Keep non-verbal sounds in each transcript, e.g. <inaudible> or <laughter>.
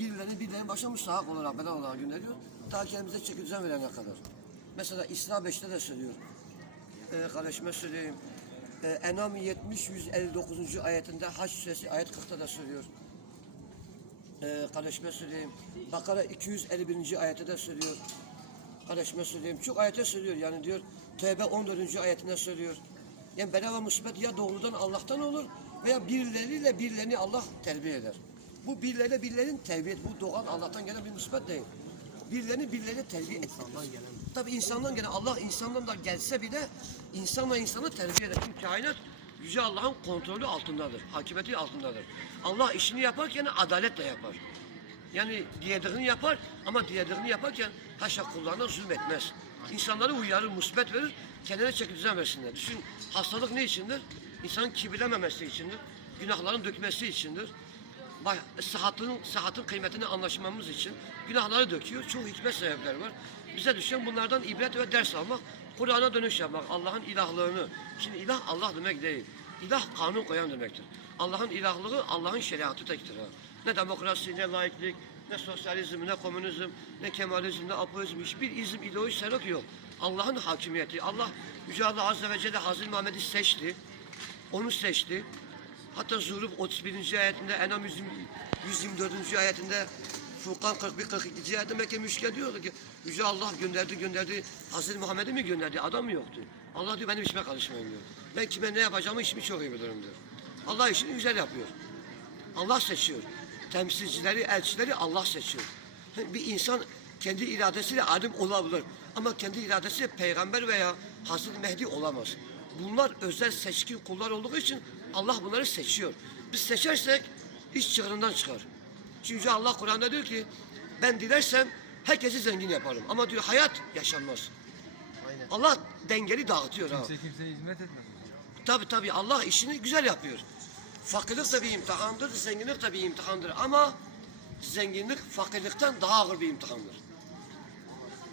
birilerini birilerinin başına müstahak olarak bedel olarak gönderiyor. Ta kendimize çeki düzen verene kadar. Mesela İsra 5'te de söylüyor. Ee, kardeşime söyleyeyim. Ee, Enam 70 159. ayetinde Haç suresi ayet 40'ta da söylüyor. Ee, kardeşime söyleyeyim. Bakara 251. ayette de söylüyor. Kardeşime söyleyeyim. Çok ayete söylüyor yani diyor. Tevbe 14. ayetinde söylüyor. Yani bela ve musibet ya doğrudan Allah'tan olur veya birileriyle birilerini Allah terbiye eder. Bu birileriyle birilerinin terbiye Bu doğan Allah'tan gelen bir musibet değil. Birilerini birileri terbiye et. Tabi insandan gelen Allah insandan da gelse bile insanla insanı terbiye eder. Çünkü kainat Yüce Allah'ın kontrolü altındadır. Hakimiyeti altındadır. Allah işini yaparken adaletle yapar. Yani dilediğini yapar ama dilediğini yaparken haşa kullarına zulmetmez. İnsanları uyarır, musibet verir, kendine çeki düzen versinler. Düşün hastalık ne içindir? İnsanın kibirlememesi içindir. Günahların dökmesi içindir. Sıhhatın, sıhhatın kıymetini anlaşmamız için günahları döküyor. Çoğu hikmet sebepleri var. Bize düşen bunlardan ibret ve ders almak, Kur'an'a dönüş yapmak, Allah'ın ilahlığını. Şimdi ilah Allah demek değil. İlah kanun koyan demektir. Allah'ın ilahlığı Allah'ın şeriatı tektir. Ne demokrasi, ne laiklik, ne sosyalizm, ne komünizm, ne kemalizm, ne apoizm, hiçbir izm, ideoloji serok yok. Allah'ın hakimiyeti. Allah Yüce Allah Azze ve Celle Hazreti Muhammed'i seçti. Onu seçti. Hatta Zuhruf 31. ayetinde, Enam 120 124. ayetinde, Furkan 41 42. ayetinde Mekke müşrike diyordu ki Yüce Allah gönderdi gönderdi Hazreti Muhammed'i mi gönderdi? Adam mı yoktu? Allah diyor benim işime karışmayın diyor. Ben kime ne yapacağımı işimi çok iyi bilirim diyor. Allah işini güzel yapıyor. Allah seçiyor. Temsilcileri, elçileri Allah seçiyor. <laughs> Bir insan kendi iradesiyle alim olabilir. Ama kendi iradesiyle peygamber veya Hazreti Mehdi olamaz. Bunlar özel seçkin kullar olduğu için Allah bunları seçiyor. Biz seçersek iş çığırından çıkar. Çünkü Allah Kur'an'da diyor ki ben dilersem herkesi zengin yaparım. Ama diyor hayat yaşanmaz. Aynen. Allah dengeli dağıtıyor ha. Kimse kimseye hizmet etmez. Tabi tabi Allah işini güzel yapıyor. Fakirlik de bir imtihandır, zenginlik de bir imtihandır ama zenginlik fakirlikten daha ağır bir imtihandır.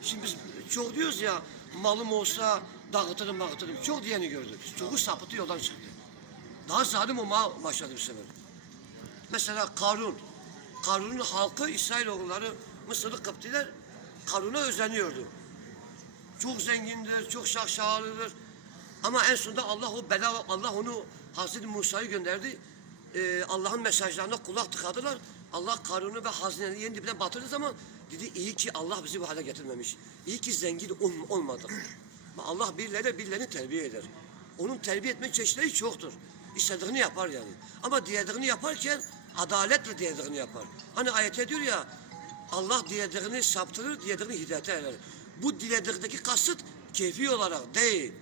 Şimdi biz çok diyoruz ya malım olsa dağıtırım dağıtırım. Çok diyeni gördük. Çoğu sapıtı yoldan çıktı. Daha zalim olmaya başladı bu sefer. Mesela Karun. Karun'un halkı İsrailoğulları Mısır'ı Kıptiler Karun'a özeniyordu. Çok zengindir, çok şahşalıdır. Ama en sonunda Allah o bela, Allah onu Hazreti Musa'yı gönderdi. Ee, Allah'ın mesajlarına kulak tıkadılar. Allah Karun'u ve hazineleri yerin dibine batırdığı zaman dedi iyi ki Allah bizi bu hale getirmemiş. İyi ki zengin ol- olmadık. Allah birileri birilerini terbiye eder. Onun terbiye etme çeşitleri çoktur. İstediğini yapar yani. Ama dilediğini yaparken adaletle dilediğini yapar. Hani ayette diyor ya Allah dilediğini saptırır, dilediğini hidayete erer. Bu dilediğindeki kasıt keyfi olarak değil.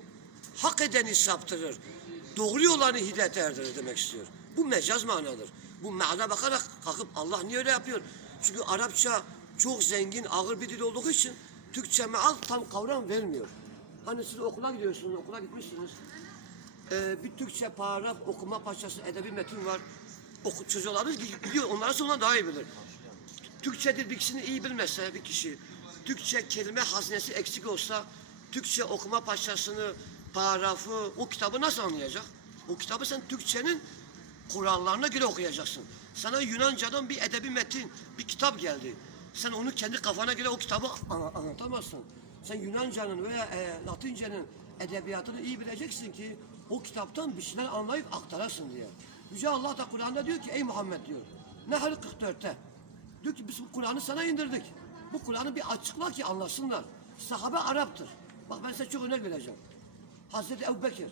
Hak edeni saptırır. Doğru olanı hidayete erdirir demek istiyor. Bu mecaz manadır. Bu mana bakarak kalkıp Allah niye öyle yapıyor? Çünkü Arapça çok zengin, ağır bir dil olduğu için Türkçe meal tam kavram vermiyor. Hani siz okula gidiyorsunuz, okula gitmişsiniz. Ee, bir Türkçe paragraf, okuma parçası, edebi metin var. Oku, çocuklarınız biliyor, onlara sonra daha iyi bilir. Türkçe dil bilgisini iyi bilmezse bir kişi, Türkçe kelime hazinesi eksik olsa, Türkçe okuma parçasını, paragrafı, o kitabı nasıl anlayacak? O kitabı sen Türkçenin kurallarına göre okuyacaksın. Sana Yunanca'dan bir edebi metin, bir kitap geldi. Sen onu kendi kafana göre o kitabı anlatamazsın. Sen Yunanca'nın veya e, Latince'nin edebiyatını iyi bileceksin ki o kitaptan bir şeyler anlayıp aktarasın diye. Yüce Allah da Kur'an'da diyor ki ey Muhammed diyor. Nahl 44'te. Diyor ki biz bu Kur'an'ı sana indirdik. Bu Kur'an'ı bir açıkla ki anlasınlar. Sahabe Arap'tır. Bak ben size çok örnek vereceğim. Hazreti Ebu Bekir,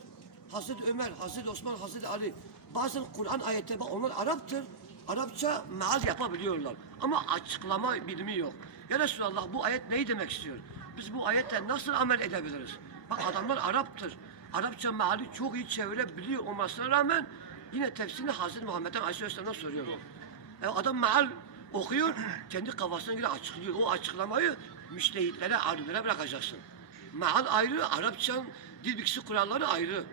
Hazreti Ömer, Hazreti Osman, Hazreti Ali. Bazen Kur'an ayetleri bak onlar Arap'tır. Arapça meal yapabiliyorlar. Ama açıklama bilimi yok. Ya Resulallah bu ayet neyi demek istiyor? Biz bu ayetle nasıl amel edebiliriz? Bak adamlar Arap'tır. Arapça meali çok iyi çevirebiliyor olmasına rağmen yine tefsirini Hazreti Muhammed'den Aleyhisselam'dan soruyor. E, adam meal okuyor, kendi kafasına göre açıklıyor. O açıklamayı müştehitlere, alimlere bırakacaksın. Meal ayrı, Arapçanın dil bilgisi kuralları ayrı.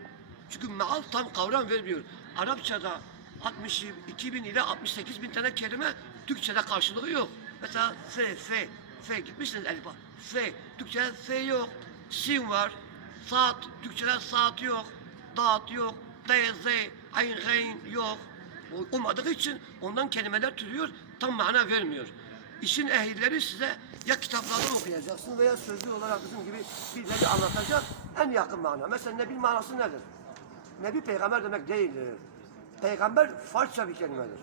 Çünkü meal tam kavram vermiyor. Arapçada 62 bin ile 68 bin tane kelime Türkçe'de karşılığı yok. Mesela f, f, f gitmişsiniz Elif'a. F, Türkçe'de f yok. Sin var. Saat, Türkçe'de saat yok. Dağıt yok. D, z, ayn, gayn yok. O- olmadığı için ondan kelimeler türüyor. tam mana vermiyor. İşin ehilleri size ya kitaplardan okuyacaksın veya sözlü olarak bizim gibi birileri anlatacak en yakın mana. Mesela Nebi manası nedir? Nebi peygamber demek değildir. Peygamber Farsça bir kelimedir.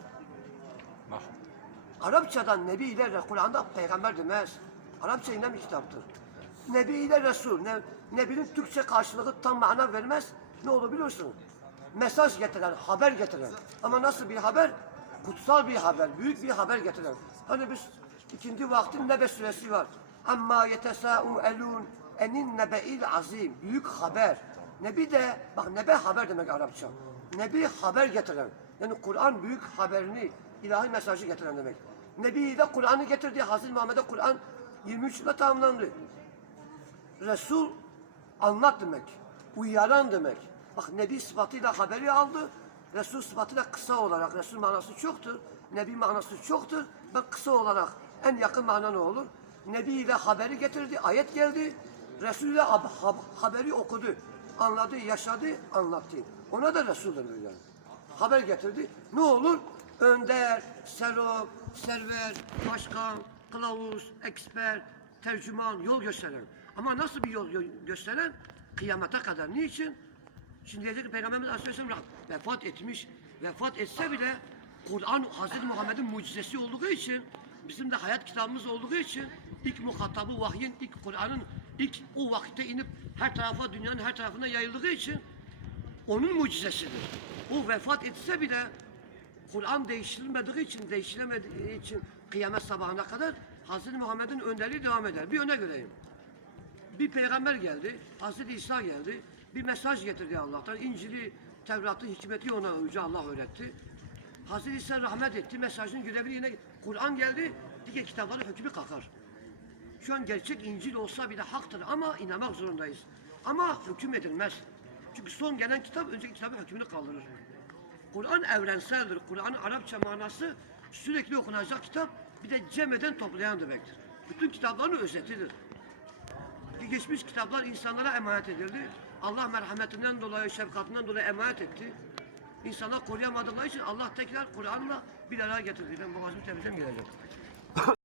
Arapçadan Nebi ile Kur'an'da peygamber demez. Arapça inen bir kitaptır. Nebi ile Resul. Ne, Nebi'nin Türkçe karşılığı tam mana vermez. Ne olur biliyorsun? Mesaj getiren, haber getiren. Ama nasıl bir haber? Kutsal bir haber, büyük bir haber getiren. Hani biz ikindi vaktin Nebe suresi var. Amma yetesâ'û enin nebe'il azim. Büyük haber. Nebi de, bak nebe haber demek Arapça. Nebi haber getiren. Yani Kur'an büyük haberini, ilahi mesajı getiren demek. Nebi de Kur'an'ı getirdi. Hazreti Muhammed'e Kur'an 23 yılda tamamlandı. Resul anlat demek. Uyaran demek. Bak Nebi sıfatıyla haberi aldı. Resul sıfatıyla kısa olarak. Resul manası çoktur. Nebi manası çoktur. Bak kısa olarak en yakın mana ne olur? Nebi ile haberi getirdi. Ayet geldi. Resul ile hab- hab- haberi okudu. Anladı, yaşadı, anlattı. Ona da Resul denir yani. Haber getirdi. Ne olur? Önder, serop, server, başkan, kılavuz, eksper, tercüman, yol gösteren. Ama nasıl bir yol gö- gösteren? Kıyamete kadar. Niçin? Şimdi diyecek ki Peygamberimiz Aleyhisselam vefat etmiş. Vefat etse bile Kur'an Hazreti Muhammed'in mucizesi olduğu için bizim de hayat kitabımız olduğu için ilk muhatabı vahyin, ilk Kur'an'ın ilk o vakitte inip her tarafa dünyanın her tarafına yayıldığı için onun mucizesidir. O vefat etse bile Kur'an değiştirilmediği için, değiştirilmediği için kıyamet sabahına kadar Hazreti Muhammed'in önderliği devam eder. Bir örnek vereyim. Bir peygamber geldi, Hazreti İsa geldi. Bir mesaj getirdi Allah'tan. İncil'i, Tevrat'ı, hikmeti ona Yüce Allah öğretti. Hazreti İsa rahmet etti, mesajın görevini yine Kur'an geldi, diğer kitapların hükmü kalkar. Şu an gerçek İncil olsa bile haktır ama inanmak zorundayız. Ama hüküm edilmez. Çünkü son gelen kitap önceki kitabın hükmünü kaldırır. Kur'an evrenseldir. Kur'an'ın Arapça manası sürekli okunacak kitap bir de cem eden toplayan demektir. Bütün kitapların özetidir. Geçmiş kitaplar insanlara emanet edildi. Allah merhametinden dolayı, şefkatinden dolayı emanet etti. İnsanlar koruyamadıkları için Allah tekrar Kur'an'la bir araya getirdi. Ben boğazımı temizlem geleceğim.